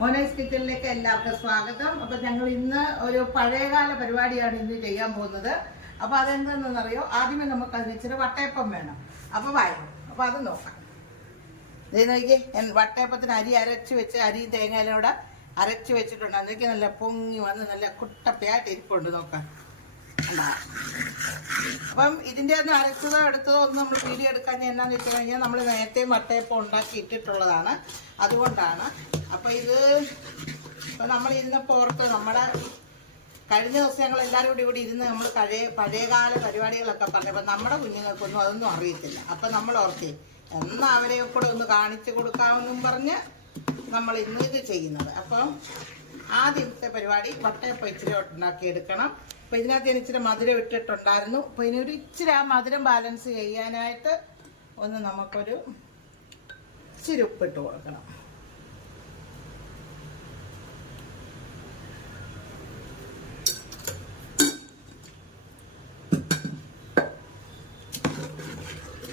മോനേസ് കിച്ചണിലേക്ക് എല്ലാവർക്കും സ്വാഗതം. അപ്പൊ ഞങ്ങൾ ഇന്ന് ഒരു പഴയകാല പരിപാടിയാണ് ഇന്ന് ചെയ്യാൻ പോകുന്നത്. അപ്പൊ അതെന്താണെന്നറിയോ, ആദ്യമേ നമുക്ക് അതിന് ഇച്ചിരി വട്ടയപ്പം വേണം. അപ്പൊ വായോ, അപ്പൊ അത് നോക്കാം. ഇതേ നോക്കിയേ, വട്ടയപ്പത്തിന് അരി അരച്ച് വെച്ച്, അരിയും തേങ്ങയിലും കൂടെ അരച്ച് വെച്ചിട്ടുണ്ട്. അതൊക്കെ നല്ല പൊങ്ങി വന്ന് നല്ല കുട്ടപ്പയായിട്ട് ഇരിപ്പുണ്ട്. നോക്കാം. അപ്പം ഇതിൻ്റെ ഒന്നും അരച്ചതോ എടുത്തതോ ഒന്നും നമ്മൾ വീഡിയോ എടുക്കാൻ എന്നാന്ന് വെച്ച് കഴിഞ്ഞാൽ നമ്മൾ നേരത്തെ വട്ടയപ്പം ഉണ്ടാക്കി ഇട്ടിട്ടുള്ളതാണ്, അതുകൊണ്ടാണ്. അപ്പം ഇത് ഇപ്പം നമ്മൾ ഇരുന്ന് പുറത്ത് നമ്മുടെ കഴിഞ്ഞ ദിവസം ഞങ്ങൾ എല്ലാവരും കൂടി ഇരുന്ന് നമ്മൾ പഴയകാല പരിപാടികളൊക്കെ പറഞ്ഞപ്പോൾ നമ്മുടെ കുഞ്ഞുങ്ങൾക്കൊന്നും അതൊന്നും അറിയത്തില്ല. അപ്പം നമ്മൾ ഓർത്തി എന്നാൽ അവരെ കൂടെ ഒന്ന് കാണിച്ചു കൊടുക്കാമെന്നും പറഞ്ഞ് നമ്മൾ ഇന്ന് ഇത് ചെയ്യുന്നത്. അപ്പം ആദ്യത്തെ പരിപാടി വട്ടയപ്പം ഇച്ചിരി ഉണ്ടാക്കിയെടുക്കണം. അപ്പം ഇതിനകത്ത് ഞാൻ ഇച്ചിരി മധുരം ഇട്ടിട്ടുണ്ടായിരുന്നു. അപ്പം ഇതിനൊരു ഇച്ചിരി ആ മധുരം ബാലൻസ് ചെയ്യാനായിട്ട് ഒന്ന് നമുക്കൊരു ഇച്ചിരി ഉപ്പിട്ട് കൊടുക്കണം.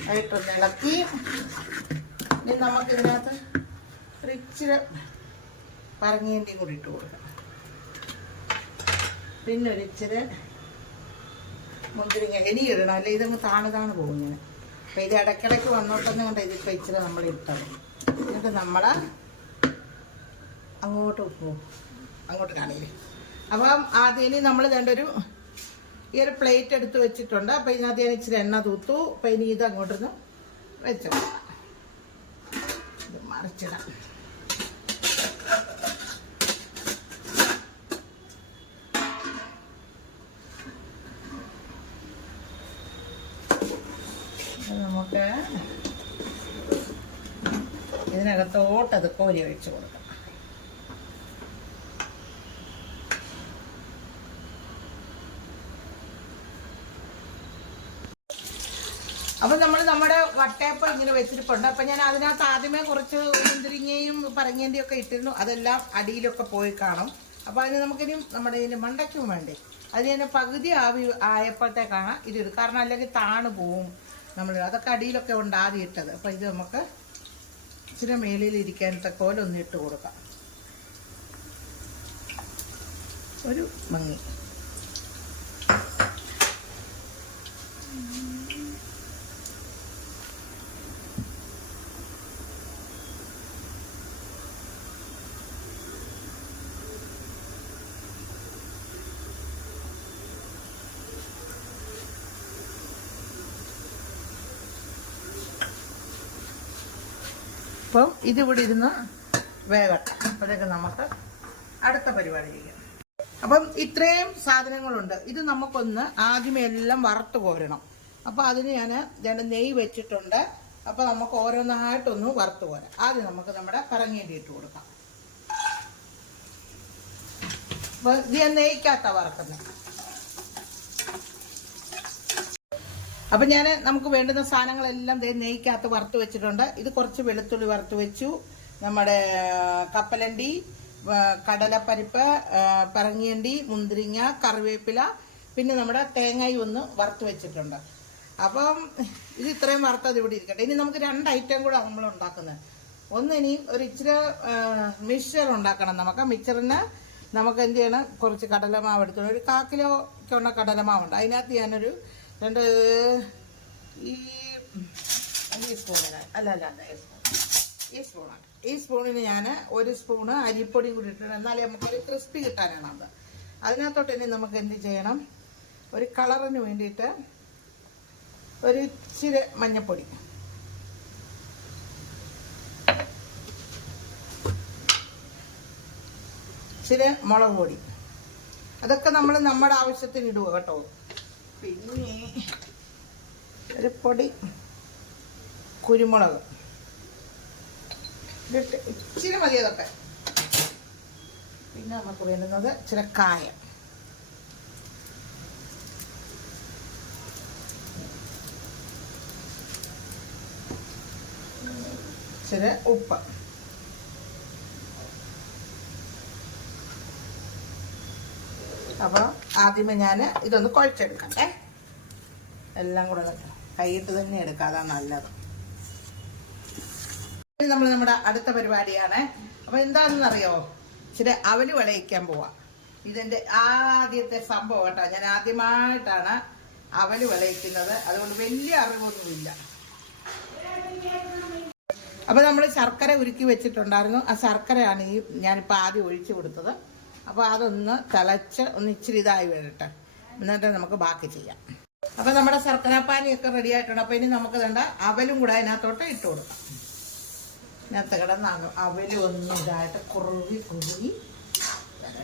ആയിട്ടൊന്ന് ഇളക്കി ഇനി നമുക്കിതിനകത്ത് ഒരു ഇച്ചിരി പറങ്ങേണ്ടിയും കൂടി ഇട്ട് കൊടുക്കണം. പിന്നെ ഒരു ഇച്ചിരി മുന്തിരിങ്ങ ഇനി ഇടണം, അല്ലെ ഇതങ്ങ് താണ് പോകുന്നത്. അപ്പം ഇത് ഇടയ്ക്കിടയ്ക്ക് വന്നോട്ടെന്ന് കൊണ്ട് ഇതിപ്പോൾ ഇച്ചിരി നമ്മൾ ഇട്ടത്. എന്നിട്ട് നമ്മൾ അങ്ങോട്ട് കാണില്ലേ. അപ്പം ആദ്യം ഇനി നമ്മൾ രണ്ടൊരു ഈ ഒരു പ്ലേറ്റ് എടുത്ത് വെച്ചിട്ടുണ്ട്. അപ്പം ഇതിനകത്ത് ഞാൻ ഇച്ചിരി എണ്ണ തൂത്തു. അപ്പം ഇനി ഇത് അങ്ങോട്ടൊന്ന് വെച്ചിടാം, ഇത് മറിച്ചിടാം. നമുക്ക് ഇതിനകത്തോട്ടത് കോരി ഒഴിച്ച് കൊടുക്കാം. അപ്പം നമ്മൾ നമ്മുടെ വട്ടയപ്പം ഇങ്ങനെ വെച്ചിരിപ്പുണ്ട്. അപ്പം ഞാൻ അതിനകത്ത് ആദ്യമേ കുറച്ച് മുന്തിരിങ്ങയും പറങ്ങേണ്ടിയും ഒക്കെ ഇട്ടിരുന്നു. അതെല്ലാം അടിയിലൊക്കെ പോയി കാണും. അപ്പോൾ അതിന് നമുക്കിനി നമ്മുടെ ഇതിൻ്റെ മണ്ടയ്ക്കും വേണ്ടേ, അതിന് തന്നെ പകുതി ആവി ആയപ്പോഴത്തേക്കാണ് ഇതിട്. കാരണം അല്ലെങ്കിൽ താണ് പോവും. നമ്മൾ അതൊക്കെ അടിയിലൊക്കെ ഉണ്ട് ആദ്യം ഇട്ടത്. അപ്പം ഇത് നമുക്ക് ഇച്ചിരി മേലിലിരിക്കാനത്തെ പോലെ ഒന്ന് ഇട്ട് കൊടുക്കാം. ഒരു ഭംഗി. അപ്പം ഇതിവിടെ ഇരുന്ന് വേകട്ടെ. അപ്പോഴേക്ക് നമുക്ക് അടുത്ത പരിപാടി ചെയ്യാം. അപ്പം ഇത്രയും സാധനങ്ങളുണ്ട്. ഇത് നമുക്കൊന്ന് ആദ്യമേ എല്ലാം വറുത്ത് കോരണം. അപ്പോൾ അതിന് ഞാൻ നെയ്യ് വെച്ചിട്ടുണ്ട്. അപ്പോൾ നമുക്ക് ഓരോന്നായിട്ടൊന്ന് വറുത്ത് കോരാം. ആദ്യം നമുക്ക് നമ്മുടെ പറങ്ങേണ്ടി ഇട്ട് കൊടുക്കാം. അപ്പോൾ ഇത് ഞാൻ നെയ്ക്കകത്താണ് വറുക്കുന്നത്. അപ്പം നമുക്ക് വേണ്ടുന്ന സാധനങ്ങളെല്ലാം നെയ്ക്കകത്ത് വറുത്ത് വെച്ചിട്ടുണ്ട്. ഇത് കുറച്ച് വെളുത്തുള്ളി വറുത്ത് വെച്ചു, നമ്മുടെ കപ്പലണ്ടി, കടലപ്പരിപ്പ്, പറങ്ങിയണ്ടി, മുന്തിരിങ്ങ, കറിവേപ്പില, പിന്നെ നമ്മുടെ തേങ്ങയും ഒന്ന് വറുത്ത് വെച്ചിട്ടുണ്ട്. അപ്പം ഇത് ഇത്രയും വറുത്തത് ഇവിടെ ഇരിക്കട്ടെ. ഇനി നമുക്ക് 2 ഐറ്റം കൂടെ നമ്മൾ ഉണ്ടാക്കുന്നത്. ഒന്ന് ഇനി ഒരു ഇച്ചിരി മിക്സ്ചർ ഉണ്ടാക്കണം. നമുക്ക് മിക്സ്ചറിന് നമുക്ക് എന്ത് ചെയ്യണം, കുറച്ച് കടലമാവ് എടുത്തോളൂ. ഒരു 1/4 കിലോയ്ക്കുള്ള കടലമാവുണ്ട്. അതിനകത്ത് ഞാനൊരു 2 ഈ സ്പൂണിന് ഞാൻ 1 സ്പൂണ് അരിപ്പൊടിയും കൂടി ഇട്ടിട്ടുണ്ട്. എന്നാലേ നമുക്കൊരു ക്രിസ്പി കിട്ടാനാണ് അത്. അതിനകത്തോട്ട് ഇനി നമുക്ക് എന്ത് ചെയ്യണം, ഒരു കളറിന് വേണ്ടിയിട്ട് ഒരു ഇച്ചിരി മഞ്ഞപ്പൊടി, ഇച്ചിരി മുളക് പൊടി, അതൊക്കെ നമ്മൾ നമ്മുടെ ആവശ്യത്തിന് ഇടുക കേട്ടോ. പിന്നെ ഒരു പൊടി കുരുമുളക് ഇട്ട് ഇച്ചിരി മതി അതൊക്കെ. പിന്നെ നമുക്ക് വേണ്ടുന്നത് ഇച്ചിരി കായം, ഇച്ചിരി ഉപ്പ്. അപ്പോൾ ആദ്യമേ ഞാൻ ഇതൊന്ന് കുഴച്ചെടുക്കട്ടെ. എല്ലാം കൂടെ കൈയിട്ട് തന്നെ എടുക്കാം, അതാണ് നല്ലത്. നമ്മൾ നമ്മുടെ അടുത്ത പരിപാടിയാണ്. അപ്പോൾ എന്താണെന്നറിയോ, ഇച്ചിരി അവല് വിളയിക്കാൻ പോവാം. ഇതെൻ്റെ ആദ്യത്തെ സംഭവം കേട്ടോ. ഞാൻ ആദ്യമായിട്ടാണ് അവല് വിളയിക്കുന്നത്. അതുകൊണ്ട് വലിയ അറിവൊന്നുമില്ല. അപ്പോൾ നമ്മൾ ശർക്കര ഉരുക്കി വെച്ചിട്ടുണ്ടായിരുന്നു. ആ ശർക്കരയാണ് ഞാനിപ്പോൾ ആദ്യം ഒഴിച്ചു കൊടുത്തത്. അപ്പോൾ അതൊന്ന് തിളച്ച് ഒന്ന് ഇച്ചിരി ഇതായി വരട്ടെ, എന്നിട്ട് നമുക്ക് ബാക്കി ചെയ്യാം. അപ്പോൾ നമ്മുടെ ശർക്കരപ്പാനിയൊക്കെ റെഡി ആയിട്ടുണ്ട്. അപ്പോൾ ഇനി നമുക്ക് വേണ്ട അവലും കൂടെ അതിനകത്തോട്ട് ഇട്ട് കൊടുക്കാം. ഇതിനകത്ത് കിടന്ന് അവലും ഒന്നും ഇതായിട്ട് കുറുകി വരട്ടെ.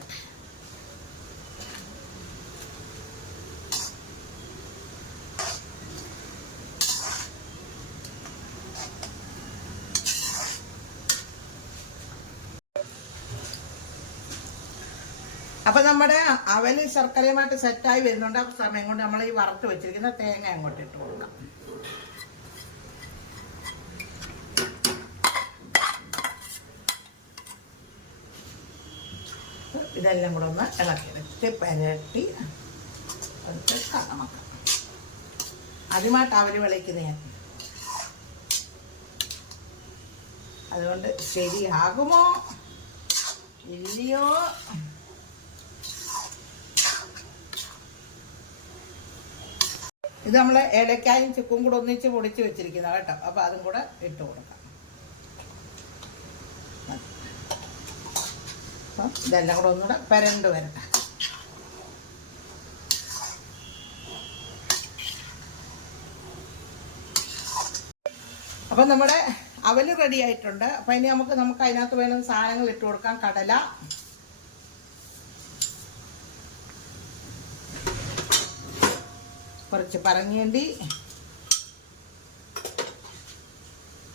അപ്പം നമ്മുടെ അവല് ശർക്കരയുമായിട്ട് സെറ്റായി വരുന്നുണ്ട്. ആ സമയം കൊണ്ട് നമ്മൾ ഈ വറുത്ത് വെച്ചിരിക്കുന്ന തേങ്ങ അങ്ങോട്ട് ഇട്ട് കൊടുക്കാം. ഇതെല്ലാം കൂടെ ഒന്ന് ഇളക്കിയെടുത്ത് പരട്ടി നമുക്ക് ആദ്യമായിട്ട് അവല് വിളയിക്കുന്ന ഞാൻ. അതുകൊണ്ട് ശരിയാകുമോ ഇല്ലയോ ഇത് നമ്മൾ ഏലക്കായും ചുക്കും കൂടെ ഒന്നിച്ച് പൊടിച്ച് വെച്ചിരിക്കുന്ന കേട്ടോ. അപ്പോൾ അതും കൂടെ ഇട്ട് കൊടുക്കാം. അപ്പം ഇതെല്ലാം കൂടെ ഒന്നുകൂടെ പരണ്ട് വരട്ടെ. അപ്പം നമ്മുടെ അവല് റെഡി ആയിട്ടുണ്ട്. അപ്പം ഇനി നമുക്ക് അതിനകത്ത് വേണം സാധനങ്ങൾ ഇട്ട് കൊടുക്കാം. കടല, കുറച്ച് പറങ്ങിയണ്ടി,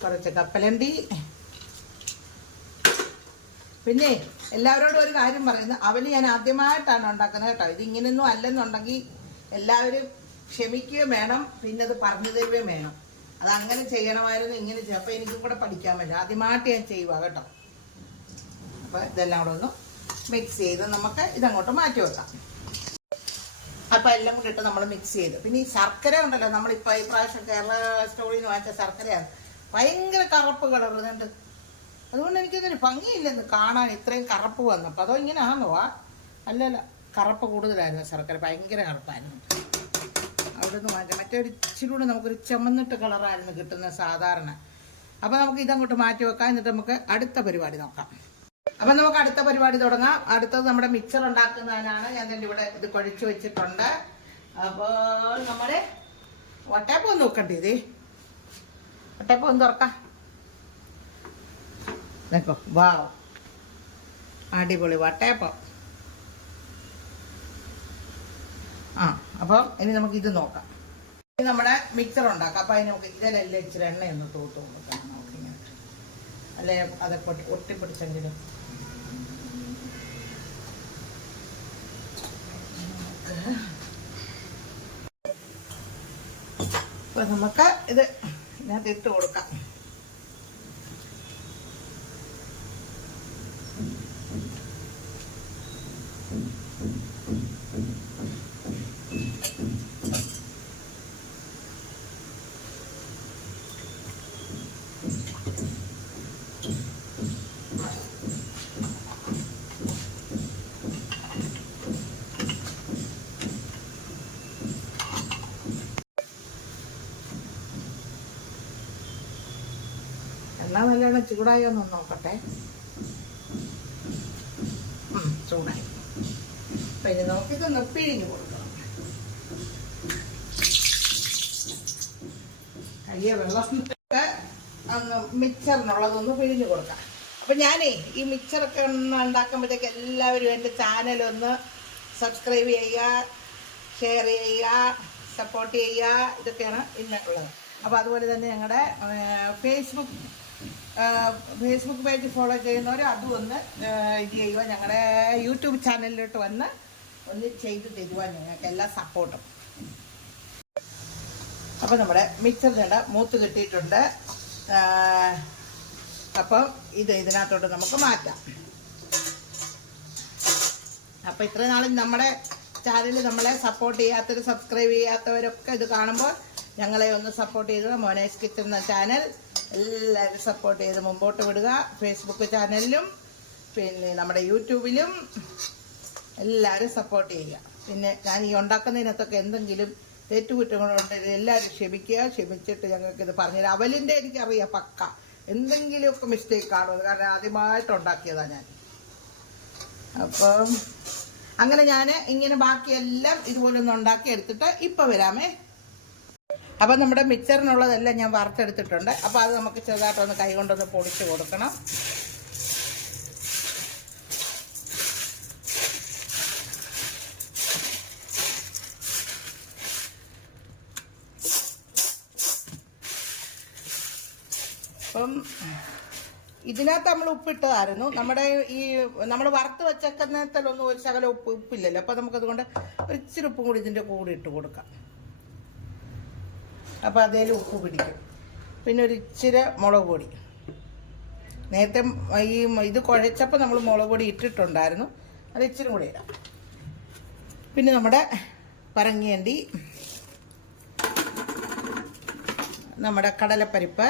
കുറച്ച് കപ്പലണ്ടി. പിന്നെ എല്ലാവരോടും ഒരു കാര്യം പറയുന്നത്, അവല് ഞാൻ ആദ്യമായിട്ടാണ് ഉണ്ടാക്കുന്നത് കേട്ടോ. ഇതിങ്ങനെയൊന്നും അല്ലെന്നുണ്ടെങ്കിൽ എല്ലാവരും ക്ഷമിക്കുകയും വേണം, പിന്നെ അത് പറഞ്ഞു തരുകയും വേണം. അതങ്ങനെ ചെയ്യണമായിരുന്നു, ഇങ്ങനെ ചെയ്യും. അപ്പോൾ എനിക്കും കൂടെ പഠിക്കാൻ പറ്റും. ആദ്യമായിട്ട് ഞാൻ ചെയ്യുക കേട്ടോ. അപ്പോൾ ഇതെല്ലാം കൂടെ ഒന്ന് മിക്സ് ചെയ്ത് നമുക്ക് ഇതങ്ങോട്ട് മാറ്റി വെക്കാം. അപ്പം എല്ലാം കൂടി ഇട്ട് നമ്മൾ മിക്സ് ചെയ്ത്, പിന്നെ ഈ ശർക്കര ഉണ്ടല്ലോ, നമ്മളിപ്പോൾ ഈ പ്രാവശ്യം കേരള സ്റ്റോറിൽ നിന്ന് വാങ്ങിച്ച ശർക്കരയാണ്. ഭയങ്കര കറുപ്പ് കളർ ഇതുണ്ട്. അതുകൊണ്ട് എനിക്കൊന്നൊരു ഭംഗിയില്ലെന്ന് കാണാൻ, ഇത്രയും കറുപ്പ് വന്നപ്പോൾ. അതോ ഇങ്ങനെ ആണോ? അല്ലല്ല, കറുപ്പ് കൂടുതലായിരുന്നു ശർക്കര, ഭയങ്കര കറുപ്പായിരുന്നു. അവിടെ നിന്ന് വാങ്ങിച്ച മറ്റൊരു ഇച്ചിരി കൂടെ നമുക്കൊരു ചുമന്നിട്ട് കളറായിരുന്നു കിട്ടുന്നത് സാധാരണ. അപ്പോൾ നമുക്ക് ഇതങ്ങോട്ട് മാറ്റി വെക്കാം. എന്നിട്ട് നമുക്ക് അടുത്ത പരിപാടി നോക്കാം. അപ്പം നമുക്ക് അടുത്ത പരിപാടി തുടങ്ങാം. അടുത്തത് നമ്മുടെ മിക്സർ ഉണ്ടാക്കുന്നതിനാണ്. ഞാൻ തന്നെ ഇവിടെ ഇത് കുഴച്ച് വെച്ചിട്ടുണ്ട്. അപ്പോൾ നമ്മുടെ വട്ടയപ്പം ഒന്ന് നോക്കണ്ടേ? ഇത് വട്ടയപ്പം ഒന്ന് തുറക്കാം. നോക്കോ, വാവ്, അടിപൊളി വട്ടയപ്പം. അപ്പം ഇനി നമുക്ക് ഇത് നോക്കാം. ഇനി നമ്മുടെ മിക്സർ ഉണ്ടാക്കാം. അപ്പം അതിന് നമുക്ക് ഇതിലെല്ലാം ഇച്ചിരി എണ്ണയൊന്ന് തൂത്ത് കൊടുക്കാം. നമുക്കിങ്ങനെ അല്ലേ അതൊക്കെ ഒട്ടിപ്പിടിച്ചെങ്കിലും. അപ്പൊ നമുക്ക് ഇത് ഇതിനകത്ത് ഇട്ട് കൊടുക്കാം. എണ്ണ നല്ലോണം ചൂടായോ എന്ന് നോക്കട്ടെ. ചൂടായി. അപ്പം ഇനി നമുക്കിതൊന്ന് പിഴിഞ്ഞ് കൊടുക്കണം. കയ്യെ വെള്ളം മിക്സറിനുള്ളതൊന്ന് പിഴിഞ്ഞ് കൊടുക്കാം. അപ്പം ഞാനേ ഈ മിക്സറൊക്കെ ഉണ്ടാക്കുമ്പോഴത്തേക്ക് എല്ലാവരും എൻ്റെ ചാനലൊന്ന് സബ്സ്ക്രൈബ് ചെയ്യുക, ഷെയർ ചെയ്യുക, സപ്പോർട്ട് ചെയ്യുക. ഇതൊക്കെയാണ് ഇതിനുള്ളത്. അപ്പോൾ അതുപോലെ തന്നെ ഞങ്ങളുടെ ഫേസ്ബുക്ക് പേജ് ഫോളോ ചെയ്യുന്നവർ അതും ഒന്ന് ഇത് ചെയ്യുക. ഞങ്ങളുടെ യൂട്യൂബ് ചാനലിലോട്ട് വന്ന് ഒന്ന് ചെയ്ത് തരുവാൻ ഞങ്ങൾക്ക് എല്ലാ സപ്പോർട്ടും. അപ്പോൾ നമ്മുടെ മിക്സറിൻ്റെ മൂത്ത് കിട്ടിയിട്ടുണ്ട്. അപ്പം ഇതിനകത്തോട്ട് നമുക്ക് മാറ്റാം. അപ്പോൾ ഇത്രയും നാളും നമ്മുടെ ചാനൽ നമ്മളെ സപ്പോർട്ട് ചെയ്യാത്തവർ, സബ്സ്ക്രൈബ് ചെയ്യാത്തവരൊക്കെ ഇത് കാണുമ്പോൾ ഞങ്ങളെ ഒന്ന് സപ്പോർട്ട് ചെയ്ത് മോനേസ് കിച്ചൺ എന്ന ചാനൽ എല്ലാവരും സപ്പോർട്ട് ചെയ്ത് മുമ്പോട്ട് വിടുക. ഫേസ്ബുക്ക് ചാനലിലും പിന്നെ നമ്മുടെ യൂട്യൂബിലും എല്ലാവരും സപ്പോർട്ട് ചെയ്യുക. പിന്നെ ഞാൻ ഈ ഉണ്ടാക്കുന്നതിനകത്തൊക്കെ എന്തെങ്കിലും തെറ്റുകുറ്റങ്ങളുണ്ടെങ്കിൽ എല്ലാവരും ക്ഷമിച്ചിട്ട് ഞങ്ങൾക്കിത് പറഞ്ഞുതരാം. അവലിൻ്റെ എനിക്കറിയാം പക്ക എന്തെങ്കിലുമൊക്കെ മിസ്റ്റേക്ക് കാണുമെന്ന്, കാരണം ആദ്യമായിട്ട് ഉണ്ടാക്കിയതാണ് ഞാൻ. അപ്പം അങ്ങനെ ഞാൻ ഇങ്ങനെ ബാക്കിയെല്ലാം ഇതുപോലെ ഒന്ന് ഉണ്ടാക്കി എടുത്തിട്ട് ഇപ്പം വരാമേ. അപ്പം നമ്മുടെ മിക്സറിനുള്ളതെല്ലാം ഞാൻ വറുത്തെടുത്തിട്ടുണ്ട്. അപ്പോൾ അത് നമുക്ക് ചെറുതായിട്ടൊന്ന് കൈ കൊണ്ടൊന്ന് പൊടിച്ച് കൊടുക്കണം. അപ്പം ഇതിനകത്ത് നമ്മൾ ഉപ്പിട്ടതായിരുന്നു. നമ്മൾ വറുത്ത് വെച്ചേക്കുന്നതിലൊന്നും ഒരു ശകലം ഉപ്പില്ലല്ലോ. അപ്പോൾ നമുക്കതുകൊണ്ട് ഒരു ഇച്ചിരി ഉപ്പും കൂടി ഇതിൻ്റെ കൂടെ ഇട്ട് കൊടുക്കാം. അപ്പോൾ അതേലും ഉപ്പ് പിടിക്കും. പിന്നെ ഒരു ഇച്ചിരി മുളക് പൊടി. നേരത്തെ ഇത് കുഴച്ചപ്പോൾ നമ്മൾ മുളക് പൊടി ഇട്ടിട്ടുണ്ടായിരുന്നു, അത് ഇച്ചിരി കൂടി ഇടാം. പിന്നെ നമ്മുടെ പറങ്ങിയണ്ടി, നമ്മുടെ കടലപ്പരിപ്പ്,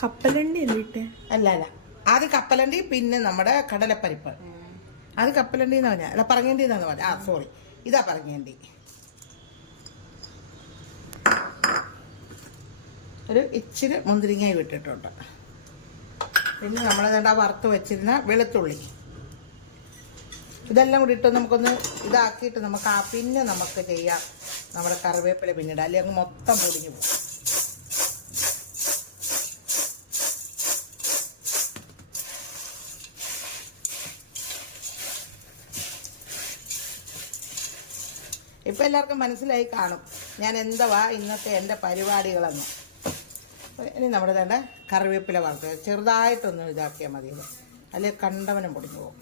കപ്പലണ്ടി അല്ല ആദ്യം കപ്പലണ്ടി, പിന്നെ നമ്മുടെ കടലപ്പരിപ്പ്. അത് കപ്പലണ്ടി എന്ന് പറഞ്ഞാൽ അല്ല പറങ്ങേണ്ടി എന്നാന്ന് പറഞ്ഞാൽ സോറി, ഇതാ പറങ്ങേണ്ടി. ഒരു ഇച്ചിരി മുന്തിരിങ്ങയും ഇട്ടിട്ടുണ്ട്. പിന്നെ നമ്മൾ വറുത്ത് വെച്ചിരുന്ന വെളുത്തുള്ളി, ഇതെല്ലാം കൂടി ഇട്ട് നമുക്കൊന്ന് ഇതാക്കിയിട്ട് പിന്നെ നമുക്ക് ചെയ്യാം. നമ്മുടെ കറിവേപ്പില പിന്നീട് അല്ലെങ്കിൽ അങ്ങ് മൊത്തം പൊടിഞ്ഞു പോകും. ഇപ്പം എല്ലാവർക്കും മനസ്സിലായി കാണും ഞാൻ എന്തുവാ ഇന്നത്തെ എൻ്റെ പരിപാടികളെന്ന്. ഇനി നമ്മുടെ വേണ്ട കറിവേപ്പില വറുത്ത് ചെറുതായിട്ടൊന്ന് ഇതാക്കിയാൽ മതിയല്ലോ, അല്ലെങ്കിൽ കണ്ടവനം പൊടിഞ്ഞു പോകും.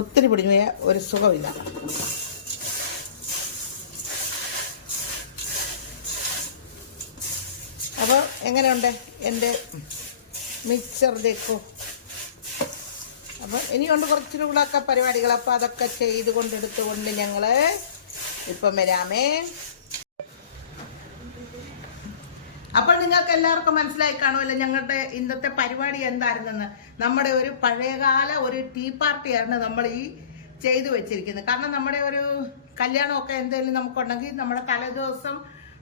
ഒത്തിരി പൊടിഞ്ഞു പോയാൽ ഒരു സുഖമില്ല. അപ്പോൾ എങ്ങനെയുണ്ട് എൻ്റെ മിക്സർ ദേക്കോ? അപ്പം ഇനിയുണ്ട് കുറച്ചുകൂടെ കൂടെയൊക്കെ പരിപാടികൾ. അപ്പോൾ അതൊക്കെ ചെയ്തുകൊണ്ടെടുത്തുകൊണ്ട് ഞങ്ങൾ ഇപ്പം വരാമേ. അപ്പോൾ നിങ്ങൾക്ക് എല്ലാവർക്കും മനസ്സിലായി കാണുമല്ലോ ഞങ്ങളുടെ ഇന്നത്തെ പരിപാടി എന്തായിരുന്നെന്ന്. നമ്മുടെ ഒരു പഴയകാല ഒരു ടീ പാർട്ടിയാണ് നമ്മൾ ഈ ചെയ്തു വെച്ചിരിക്കുന്നത്. കാരണം നമ്മുടെ ഒരു കല്യാണമൊക്കെ എന്തെങ്കിലും നമുക്കുണ്ടെങ്കിൽ നമ്മുടെ തലേദിവസം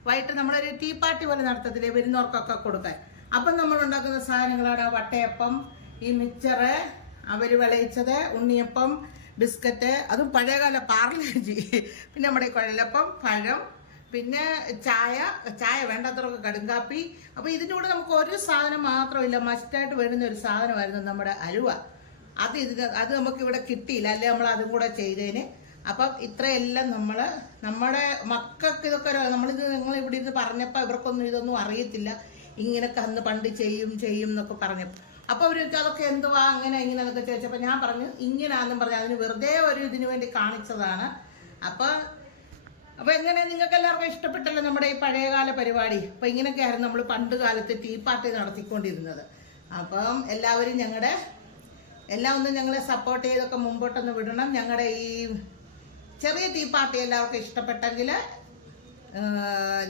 വൈകിട്ട് നമ്മളൊരു ടീ പാർട്ടി പോലെ നടത്തത്തില്ലേ വരുന്നവർക്കൊക്കെ കൊടുക്കാൻ. അപ്പം നമ്മൾ ഉണ്ടാക്കുന്ന സാധനങ്ങളാണ് വട്ടയപ്പം, ഈ മിക്സറ്, അവർ വിളയിച്ചത്, ഉണ്ണിയപ്പം, ബിസ്ക്കറ്റ്, അതും പഴയകാല പാർലേജി, പിന്നെ നമ്മുടെ കുഴലപ്പം, പഴം, പിന്നെ ചായ വേണ്ടാത്തവർക്ക് കടുങ്കാപ്പി. അപ്പോൾ ഇതിൻ്റെ കൂടെ നമുക്ക് ഒരു സാധനം മാത്രമില്ല, മസ്റ്റായിട്ട് വേണ്ടുന്ന ഒരു സാധനമായിരുന്നു നമ്മുടെ അലുവ. അത് നമുക്കിവിടെ കിട്ടിയില്ല, അല്ലെ നമ്മൾ അതും കൂടെ ചെയ്തേന്. അപ്പം ഇത്രയെല്ലാം നമ്മുടെ മക്കൾക്ക് ഇതൊക്കെ നമ്മളിത് നിങ്ങളിവിടെ ഇരുന്ന് പറഞ്ഞപ്പോൾ ഇവർക്കൊന്നും ഇതൊന്നും അറിയത്തില്ല. ഇങ്ങനെയൊക്കെ അന്ന് പണ്ട് ചെയ്യും എന്നൊക്കെ പറഞ്ഞപ്പോൾ അപ്പോൾ അവർക്ക് അതൊക്കെ എന്തുവാ അങ്ങനെ ഇങ്ങനെ എന്നൊക്കെ ചോദിച്ചപ്പോൾ ഞാൻ പറഞ്ഞു ഇങ്ങനെയാണെന്നും പറഞ്ഞു. അതിന് വെറുതെ ഒരു ഇതിനു വേണ്ടി കാണിച്ചതാണ്. അപ്പോൾ എങ്ങനെ നിങ്ങൾക്ക് എല്ലാവർക്കും ഇഷ്ടപ്പെട്ടല്ലോ നമ്മുടെ ഈ പഴയകാല പരിപാടി? അപ്പോൾ ഇങ്ങനെയൊക്കെയായിരുന്നു നമ്മൾ പണ്ട് കാലത്ത് ടീ പാർട്ടി നടത്തിക്കൊണ്ടിരുന്നത്. അപ്പം എല്ലാവരും എല്ലാം ഒന്ന് ഞങ്ങളെ സപ്പോർട്ട് ചെയ്തൊക്കെ മുമ്പോട്ടൊന്ന് വിടണം. ഞങ്ങളുടെ ഈ ചെറിയ ടീ പാർട്ടി എല്ലാവർക്കും ഇഷ്ടപ്പെട്ടെങ്കിൽ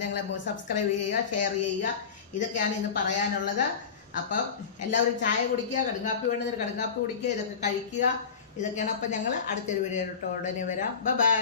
ഞങ്ങളെ സബ്സ്ക്രൈബ് ചെയ്യുക, ഷെയർ ചെയ്യുക. ഇതൊക്കെയാണ് ഇന്ന് പറയാനുള്ളത്. അപ്പം എല്ലാവരും ചായ കുടിക്കുക, കടുങ്കാപ്പി വേണ്ടുന്നൊരു കടുങ്കാപ്പി കുടിക്കുക, ഇതൊക്കെ കഴിക്കുക. ഇതൊക്കെയാണ്. അപ്പം ഞങ്ങൾ അടുത്തൊരു വീഡിയോയിലോട്ട് ഉടനെ വരാം. ബൈ.